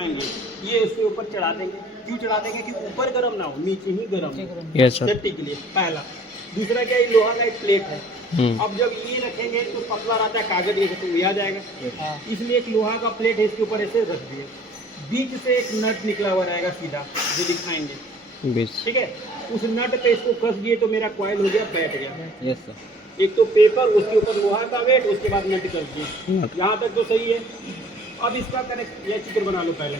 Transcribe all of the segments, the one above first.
उठाएंगे, ये उसके ऊपर चढ़ा देंगे। क्यों चढ़ा देंगे कि ऊपर गर्म ना हो, नीचे ही गर्म हो, यस सर। सेफ्टी के लिए। पहला। दूसरा क्या, ये लोहा का एक प्लेट है। अब जब ये रखेंगे तो पतला रहता है कागज, ये तो ये आ जाएगा, इसलिए एक लोहा का प्लेट है, इसके ऊपर ऐसे रख दिए। बीच से एक नट निकला हुआ रहेगा सीधा, जो दिखाएंगे, ठीक है। उस नट पे इसको कस दिए तो मेरा कॉइल हो गया, बैठ गया। Yes sir. एक तो पेपर, उसके ऊपर लोहा का वेट, उसके बाद नट कर दिए। यहाँ तक तो सही है। अब इसका कनेक्ट, यह चित्र बना लो पहले।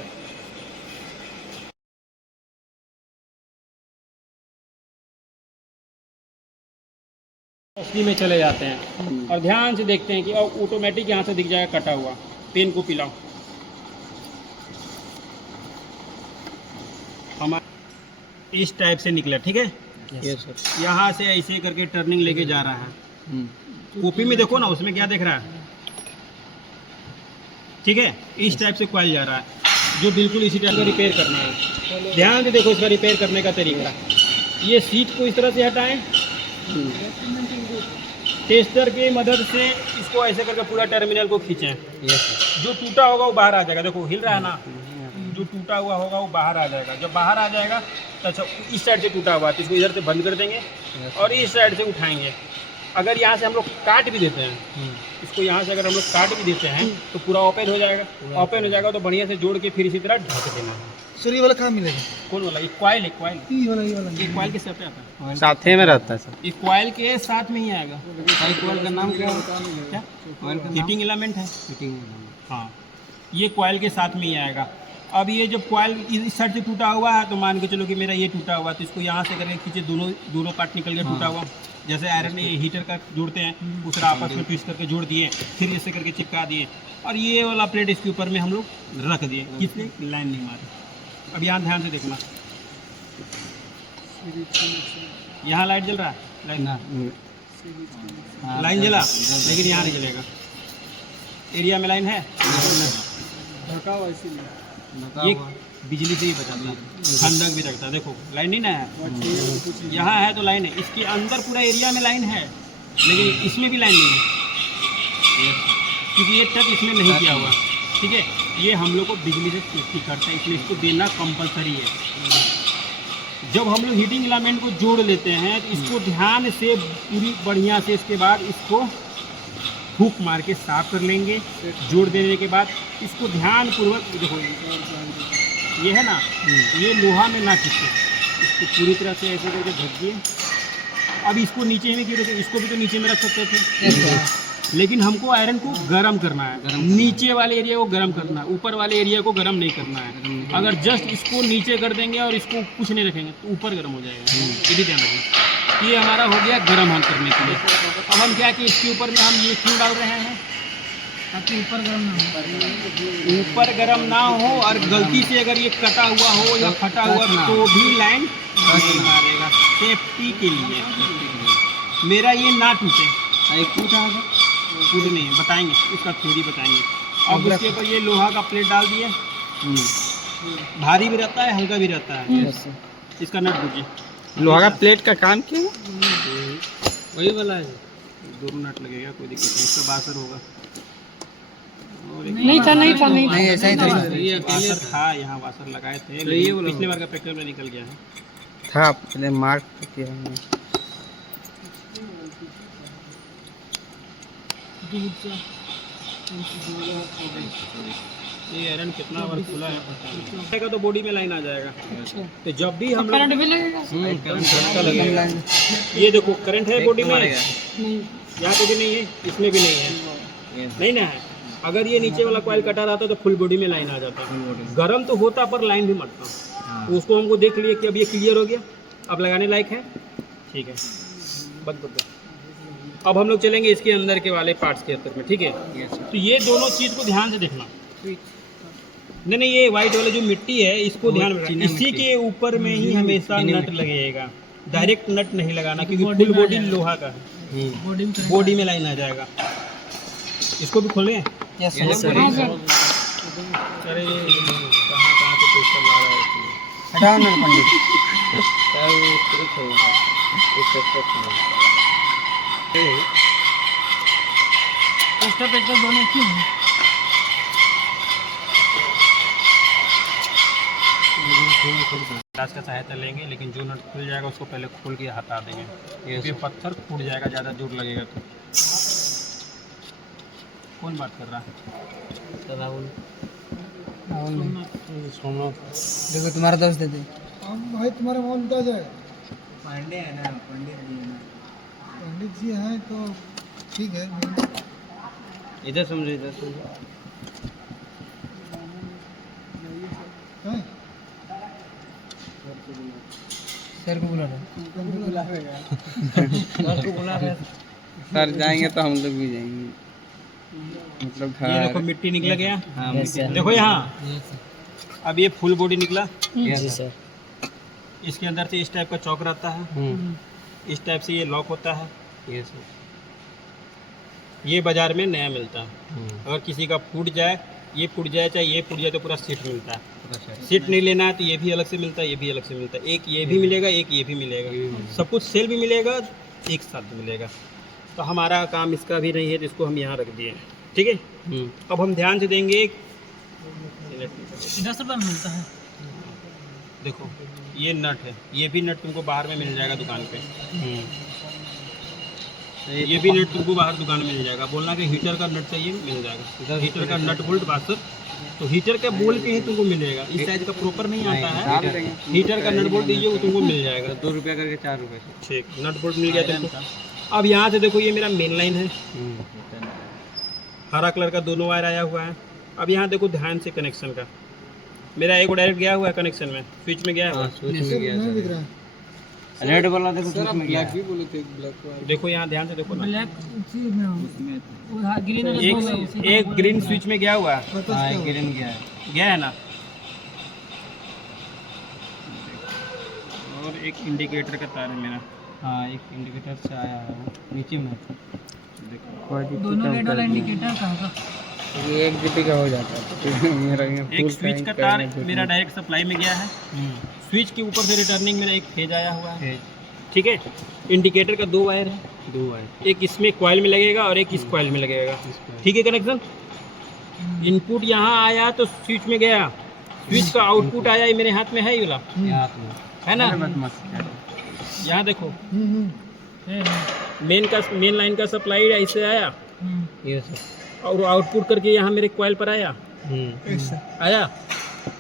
असली में चले जाते हैं और ध्यान से देखते हैं कि अब ऑटोमेटिक यहाँ से दिख जाएगा कटा हुआ। पेन को पिलाओ। हमारा इस टाइप से निकला, ठीक है। Yes sir. यहाँ से ऐसे करके टर्निंग लेके जा रहा है। कॉपी में देखो ना, उसमें क्या दिख रहा है, ठीक है। इस टाइप से कॉइल जा रहा है, जो बिल्कुल इसी टाइप का रिपेयर करना है। ध्यान से देखो इसका रिपेयर करने का तरीका। ये सीट को इस तरह से हटाएं, टेस्टर की मदद से इसको ऐसे करके पूरा टर्मिनल को खींचें। Yes sir. जो टूटा होगा वो बाहर आ जाएगा, देखो हिल रहा है ना, जो टूटा हुआ होगा वो बाहर आ जाएगा। जब बाहर आ जाएगा तो अच्छा, इस साइड से टूटा हुआ है तो इसको इधर से बंद कर देंगे और इस साइड से उठाएंगे। अगर यहाँ से हम लोग काट भी देते हैं इसको, यहाँ से अगर हम लोग काट भी देते हैं तो पूरा ओपन हो जाएगा। ओपन हो जाएगा तो बढ़िया से जोड़ के फिर इसी तरह ढक देना है। सर ये वाला कहाँ मिलेगा? कौन वाला? ये कॉइल है, कॉइल। ये वाला ये कॉइल के साथ आता है, साथ में रहता है सर। ये कॉइल के साथ में ही आएगा। कॉइल का नाम क्या है? क्या? कॉइल का हीटिंग एलिमेंट है। फिटिंग। हाँ, ये कॉइल के साथ में ही आएगा। अब ये जब कॉइल इस साइड से टूटा हुआ है तो मान के चलो कि मेरा ये टूटा हुआ, तो इसको यहाँ से करके खींचे, दोनों पार्ट निकल गया टूटा हुआ। जैसे आयरन में ये हीटर का जोड़ते हैं, दूसरा आपस में ट्विस्ट करके जोड़ दिए, फिर ऐसे करके चिपका दिए और ये वाला प्लेट इसके ऊपर में हम लोग रख दिए, किसने लाइन नहीं मारी। अब यहाँ ध्यान से देखना, यहाँ लाइट जल रहा है, लाइन जला, लेकिन यहाँ नहीं जलेगा। एरिया में लाइन है, ढका हुआ इसीलिए। ये बिजली से ही बचाता है, ठंडक भी रखता है। देखो लाइन नहीं ना है, यहाँ है तो लाइन है। इसके अंदर पूरा एरिया में लाइन है, लेकिन इसमें भी लाइन नहीं है क्योंकि ये टच इसमें नहीं किया हुआ, ठीक है। ये हम लोग को बिजली से सेफ्टी करता है, इसलिए इसको देना कंपलसरी है। जब हम लोग हीटिंग एलिमेंट को जोड़ लेते हैं तो इसको ध्यान से पूरी बढ़िया से, इसके बाद इसको हुक मार के साफ कर लेंगे। जोड़ देने के बाद इसको ध्यान पूर्वक, देखो ये है ना, ये लोहा में ना खींचे, इसको पूरी तरह से ऐसे करके ढक दिए। अब इसको नीचे में क्यों रखें, इसको भी तो नीचे में रख सकते थे, लेकिन हमको आयरन को गर्म करना है। नीचे वाले एरिया को गर्म करना है, ऊपर वाले एरिया को गर्म नहीं करना है। अगर जस्ट इसको नीचे कर देंगे और इसको कुछ नहीं रखेंगे तो ऊपर गर्म हो जाएगा, ये भी ध्यान रखें। ये हमारा हो गया गर्म हम करने के लिए। अब हम क्या कि इसके ऊपर में हम ये क्यों डाल रहे हैं, ताकि ऊपर गर्म ना हो। ऊपर गर्म ना हो, और गलती से अगर ये कटा हुआ हो या फटा हुआ तो भी लाइन नहीं मारेगा, सेफ्टी के लिए। मेरा ये ना टूटे, टूट नहीं है, बताएंगे इसका थ्योरी बताएंगे। अब उसके ऊपर ये लोहा का प्लेट डाल दिए, भारी भी रहता है हल्का भी रहता है। इसका नट बूझे, लोहा का प्लेट का काम क्या है? वही वाला है, दोनों नट लगेगा, कोई दिक्कत नहीं। इसका बासर होगा, नहीं था ऐसा ही था। ये वासर था, यहाँ वासर लगाए थे, लेकिन पिछले बार का पेट्रोल में निकल गया है। था पहले मार्क किया हमने। ये आयरन कितना बार खुला है पता नहीं, तो बॉडी में लाइन आ जाएगा। तो जब भी हम करंट भी लगेगा। झटका लगेगा, ये देखो करंट है बॉडी में, यहाँ पे भी नहीं है, इसमें भी नहीं है, नहीं ना है। अगर ये नीचे वाला कॉइल कटा रहता तो फुल बॉडी में लाइन आ जाता। गर्म तो होता पर लाइन भी मरता। तो उसको हमको देख लिए कि अब ये क्लियर हो गया, अब लगाने लायक है, ठीक है। बस अब हम लोग चलेंगे इसके अंदर के वाले पार्ट्स के अंदर में, ठीक है। तो ये दोनों चीज़ को ध्यान से देखना। नहीं, ये वाइट वाला जो मिट्टी है इसको ध्यान में रखना। इसी के ऊपर में ही हमेशा नट लगेगा, डायरेक्ट नट नहीं लगाना, क्योंकि फुल बॉडी लोहा का है, बॉडी में लाइन आ जाएगा। इसको भी खोलें। Yes sir. अरे कहाँ से पेपर ला रहा है, हटाओ ना पंडित। दोनों क्यों? ग्लास का सहायता लेंगे, लेकिन जो नट खुल जाएगा उसको पहले खोल के हटा देंगे, ये पत्थर फूट जाएगा ज़्यादा जोर लगेगा तो। कौन बात कर रहा है? राहुल देखो तुम्हारा दोस्त दे दे। भाई तुम्हारे मोहन का जाए पांडे है ना, पंडित जी है ना। पंडित जी हैं तो ठीक है। इधर समझो, इधर समझो। हैं? सर को बुला रहा सर जाएंगे तो हम लोग भी जाएंगे, मतलब ये घर। देखो मिट्टी निकल गया। हाँ, देखो यहाँ, अब ये फुल बॉडी निकला। जी सर। इसके अंदर से इस टाइप का चौक रहता है, इस टाइप से ये लॉक होता है। ये सर। ये बाजार में नया मिलता है। अगर किसी का फूट जाए, ये फूट जाए चाहे ये फूट जाए, तो पूरा सेट मिलता है। सेट नहीं लेना है तो ये भी अलग से मिलता है, ये भी अलग से मिलता है। एक ये भी मिलेगा, एक ये भी मिलेगा, सब कुछ सेल भी मिलेगा, एक साथ मिलेगा। तो हमारा काम इसका भी नहीं है, तो इसको हम यहाँ रख दिए, ठीक है। अब हम ध्यान से देंगे। 10 रुपये मिलता है। देखो ये नट है, ये भी नट तुमको बाहर में मिल जाएगा दुकान पे। ये भी नट तुमको बाहर दुकान में मिल जाएगा। बोलना कि हीटर का नट चाहिए, मिल जाएगा। हीटर का नट बोल्ट बासर, तो हीटर का बोल के ही तुमको मिलेगा। इस साइज का प्रॉपर नहीं आता है। हीटर का नट बोल्ट दीजिए, वो तुमको मिल जाएगा। 2 रुपये करके 4 रुपये। ठीक, नट बोल्ट मिल गया तुमको। अब यहाँ से देखो, ये मेरा मेन लाइन है, हरा कलर का दोनों वायर आया हुआ है। अब यहाँ देखो ध्यान से कनेक्शन का, मेरा एक डायरेक्ट गया हुआ है कनेक्शन में, स्विच में गया हुआ है। नहीं दिख रहा है। रेड वाला देखो, सर हम ब्लैक भी बोले थे, ब्लैक वाला। देखो यहाँ ध्यान से देखो ना, ब्लैक उसी में वो ग्रीन एक ग्रीन स्विच में गया हुआ है। हाँ, ग्रीन गया है। गया है ना। और एक इंडिकेटर का तार है मेरा। हाँ, एक इंडिकेटर से आया है वो, नीचे में। दोनों रेड वाला इंडिकेटर कहाँ का? ये 1 GB का हो जाता है। मेरा ये एक full स्विच time का तार करने मेरा डायरेक्ट सप्लाई में गया है। स्विच के ऊपर से रिटर्निंग मेरा एक फेज आया हुआ है, ठीक है। इंडिकेटर का 2 वायर है, 2 वायर। एक इसमें कॉइल में लगेगा और एक इस कॉइल में लगेगा, ठीक है। कनेक्शन इनपुट यहाँ आया तो स्विच में गया, स्विच का आउटपुट आया, ये मेरे हाथ में है, ये वाला है ना। यहाँ देखो, मेन लाइन का सप्लाई ऐसे आया ये सर। और आउटपुट करके यहाँ मेरे कॉइल पर आया। आया,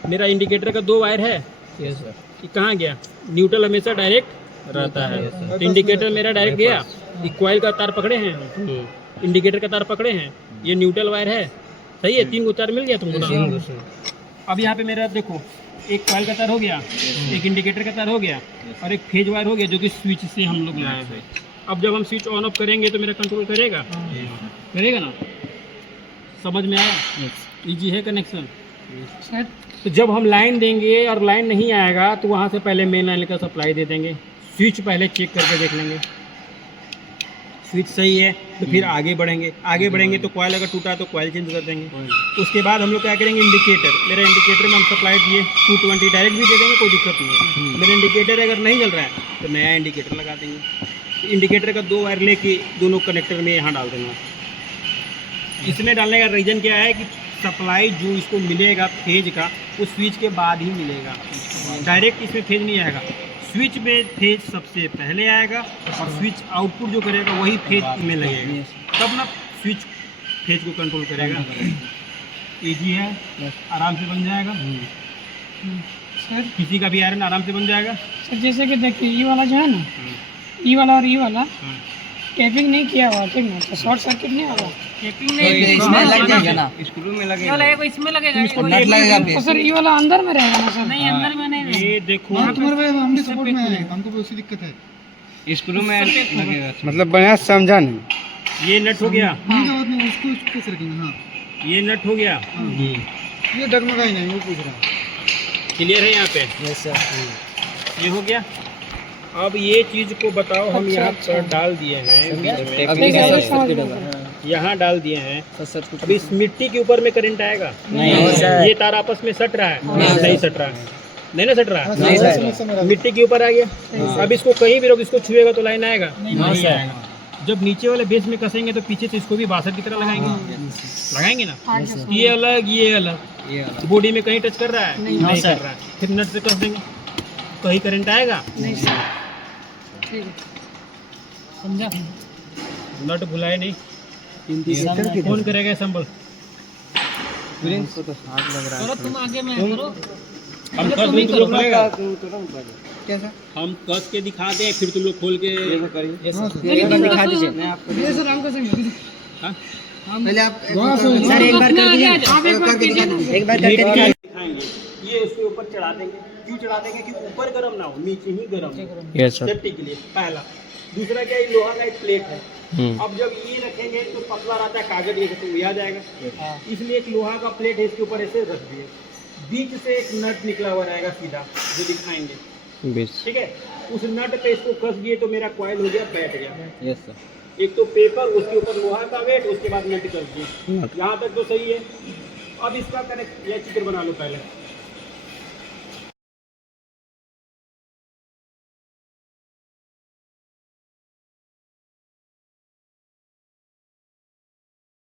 मेरा इंडिकेटर का 2 वायर है, ये सर। ये कहाँ गया? न्यूट्रल हमेशा डायरेक्ट रहता है, तो इंडिकेटर मेरा डायरेक्ट गया। ये कॉइल का तार पकड़े हैं, इंडिकेटर का तार पकड़े हैं, ये न्यूट्रल वायर है, सही है। 3 गो तार मिल गया तुमको ना। अब यहाँ पे मेरा देखो, एक कॉइल का तार हो गया, एक इंडिकेटर का तार हो गया, और एक फेज वायर हो गया, जो कि स्विच से हम लोग लाए हैं। अब जब हम स्विच ऑन ऑफ करेंगे तो मेरा कंट्रोल करेगा, करेगा ना। समझ में आया? इजी है कनेक्शन। तो जब हम लाइन देंगे और लाइन नहीं आएगा, तो वहाँ से पहले मेन लाइन का सप्लाई दे देंगे। स्विच पहले चेक करके देख लेंगे, स्विच सही है तो फिर आगे बढ़ेंगे तो कॉइल अगर टूटा तो कॉइल चेंज कर देंगे। उसके बाद हम लोग क्या करेंगे, इंडिकेटर, मेरा इंडिकेटर में हम सप्लाई दिए 220 डायरेक्ट भी दे देंगे, कोई दिक्कत नहीं है। मेरा इंडिकेटर अगर नहीं जल रहा है तो नया इंडिकेटर लगा देंगे। इंडिकेटर का 2 वायर लेके दोनों कनेक्टर में यहाँ डाल देना। इसमें डालने का रीज़न क्या है कि सप्लाई जो इसको मिलेगा फेज का, वो स्विच के बाद ही मिलेगा, डायरेक्ट इसमें फेज नहीं आएगा। स्विच में फेज सबसे पहले आएगा और स्विच आउटपुट जो करेगा वही फेज में लगेगा, तब ना स्विच फेज को कंट्रोल करेगा। इजी है, आराम से बन जाएगा सर। किसी का भी आयरन आराम से बन जाएगा सर। जैसे कि देखिए, ये वाला जो है ना, ये वाला और ये वाला टेपिंग नहीं किया हुआ, ठीक ना, तो शॉर्ट सर्किट नहीं होगा। टेपिंग नहीं, इसमें लग जाएगा ना, स्क्रू में लगेगा, इसमें लगेगा, नट लगेगा। तो सर ये वाला अंदर में रहेगा ना सर? नहीं, अंदर में नहीं। ये देखो, तुम्हारे भाई हम भी सपोर्ट में हैं, हमको भी उसी दिक्कत है। स्क्रू में लगेगा, मतलब बढ़िया समझा नहीं। ये नट हो गया, उसको कैसे रखेंगे? हाँ, ये नट हो गया, ये डगमगा ही नहीं, वो पूछ रहा हूँ। क्लियर है यहाँ पे? Yes sir. ये हो गया। अब ये चीज को बताओ, हम यहाँ पर डाल दिए हैं, यहाँ डाल दिए हैं। अब इस मिट्टी के ऊपर में करंट आएगा? नहीं। ये तार आपस में सट रहा है? नहीं सट रहा है, नहीं ना सट रहा है, मिट्टी के ऊपर आ गया। अब इसको कहीं भी रोक, इसको छुएगा तो लाइन आएगा? नहीं आएगा। जब नीचे वाले बेस में कसेंगे तो पीछे से इसको भी बासर की तरह लगाएंगे ना। ये अलग, ये अलग, ये वाला बॉडी में कहीं टच कर रहा है? नहीं। कर रहा है। फिर नट से कस देंगे, कहीं करंट आएगा? नहीं सर, ठीक है, समझा। नट भुलाए नहीं, ये कौन करेगा संभल? प्रिंस को तो हाथ लग रहा है तुम आगे में करो। हम कस दें, तुम लोग खोलेगा? कैसा हम कस के दिखा दें, फिर तुम लोग खोल के दिखा दीजिए मैं आपको ये सर हमको समझ। हाँ? पहले आप सर एक बार कर दीजिए, आप एक बार कीजिए ना। एक बार करके दिखाएंगे। ये उसके ऊपर चढ़ा देंगे। क्यों चढ़ा देंगे? कि ऊपर गर्म ना हो, नीचे ही गर्म हो। यस सर सेफ्टी के लिए पहला। दूसरा क्या, ये लोहा का एक प्लेट है। अब जब ये रखेंगे तो पतला रहता है कागज, ये तो आ जाएगा। इसलिए एक लोहा का प्लेट है, इसके ऊपर ऐसे रख दिए। बीच से एक नट निकला हुआ रहेगा सीधा, जो दिखाएंगे। बेस ठीक है, उस नट पे इसको कस दिए तो मेरा कॉइल हो गया, बैठ गया। यस सर एक तो पेपर, उसके ऊपर लोहा का वेट, उसके बाद नट कर दिए। यहाँ तक तो सही है। अब इसका कनेक्ट, यह चित्र बना लो पहले।